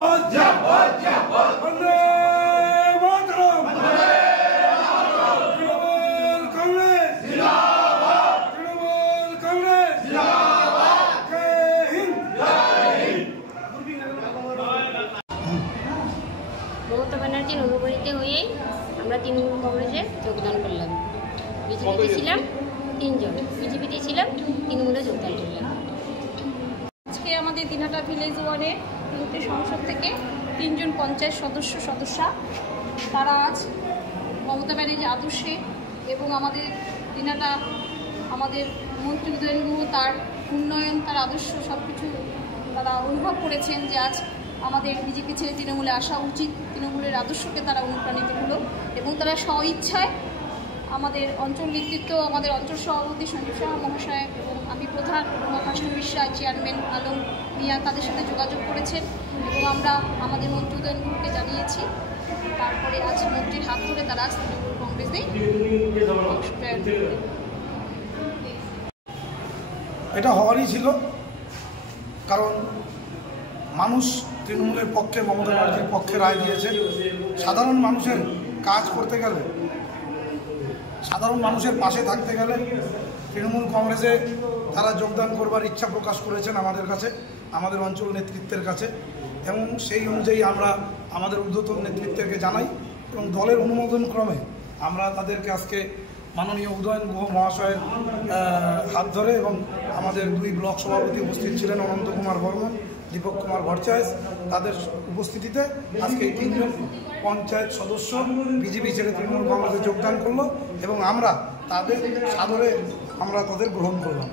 মমতা ব্যানার্জির অনুপ্রাণিত হয়েই আমরা তৃণমূল কংগ্রেসে যোগদান করলাম। বিজেপিতে ছিলাম 3 জন, বিজেপিতে ছিলাম, তৃণমূলে যোগদান করলাম। আজকে আমাদের দিনহাটা ভিলেজ 1-এর 3টে সংসদ থেকে 3 জন পঞ্চায়েত সদস্যা তারা আজ মমতা ব্যানার্জির আদর্শে এবং আমাদের দিনহাটা আমাদের মন্ত্রী উদয়ন গুহ তার উন্নয়ন, তার আদর্শ সব কিছু তারা অনুভব করেছেন যে আজ আমাদের বিজেপি ছেড়ে তৃণমূলে আসা উচিত। তৃণমূলের আদর্শকে তারা অনুপ্রাণিত হলো এবং তারা স্বইচ্ছায় আমাদের অঞ্চল নেতৃত্ব, আমাদের অঞ্চল সভাপতি সঞ্জীব সাহা মহাশয় এবং আমি প্রধান কাষ্টম বিশ্বাস, চেয়ারম্যান আলম মিয়া তাদের সাথে যোগাযোগ করেছেন এবং আমরা আমাদের মন্ত্রী উদয়ন গুহকে জানিয়েছি। তারপরে আজ মন্ত্রীর হাত ধরে তারা আজ তৃণমূল কংগ্রেসে এটা হওয়ারই ছিল, কারণ মানুষ তৃণমূলের পক্ষে, মমতা ব্যানার্জির পক্ষে রায় দিয়েছে। সাধারণ মানুষের কাজ করতে গেলে, সাধারণ মানুষের পাশে থাকতে গেলে তৃণমূল কংগ্রেসে তারা যোগদান করবার ইচ্ছা প্রকাশ করেছেন আমাদের কাছে, আমাদের অঞ্চল নেতৃত্বের কাছে, এবং সেই অনুযায়ী আমরা আমাদের ঊর্ধ্বতন নেতৃত্বকে জানাই এবং দলের অনুমোদন ক্রমে আমরা তাদেরকে আজকে মাননীয় উদয়ন গুহ মহাশয়ের হাত ধরে এবং আমাদের 2 ব্লক সভাপতি উপস্থিত ছিলেন, অনন্ত কুমার বর্মন, দীপক কুমার ভট্টাচার্য, তাদের উপস্থিতিতে আজকে 3 জন পঞ্চায়েত সদস্য বিজেপি ছেড়ে তৃণমূল কংগ্রেসে যোগদান করলো এবং আমরা তাদের সাদরে আমরা তাদের গ্রহণ করলাম।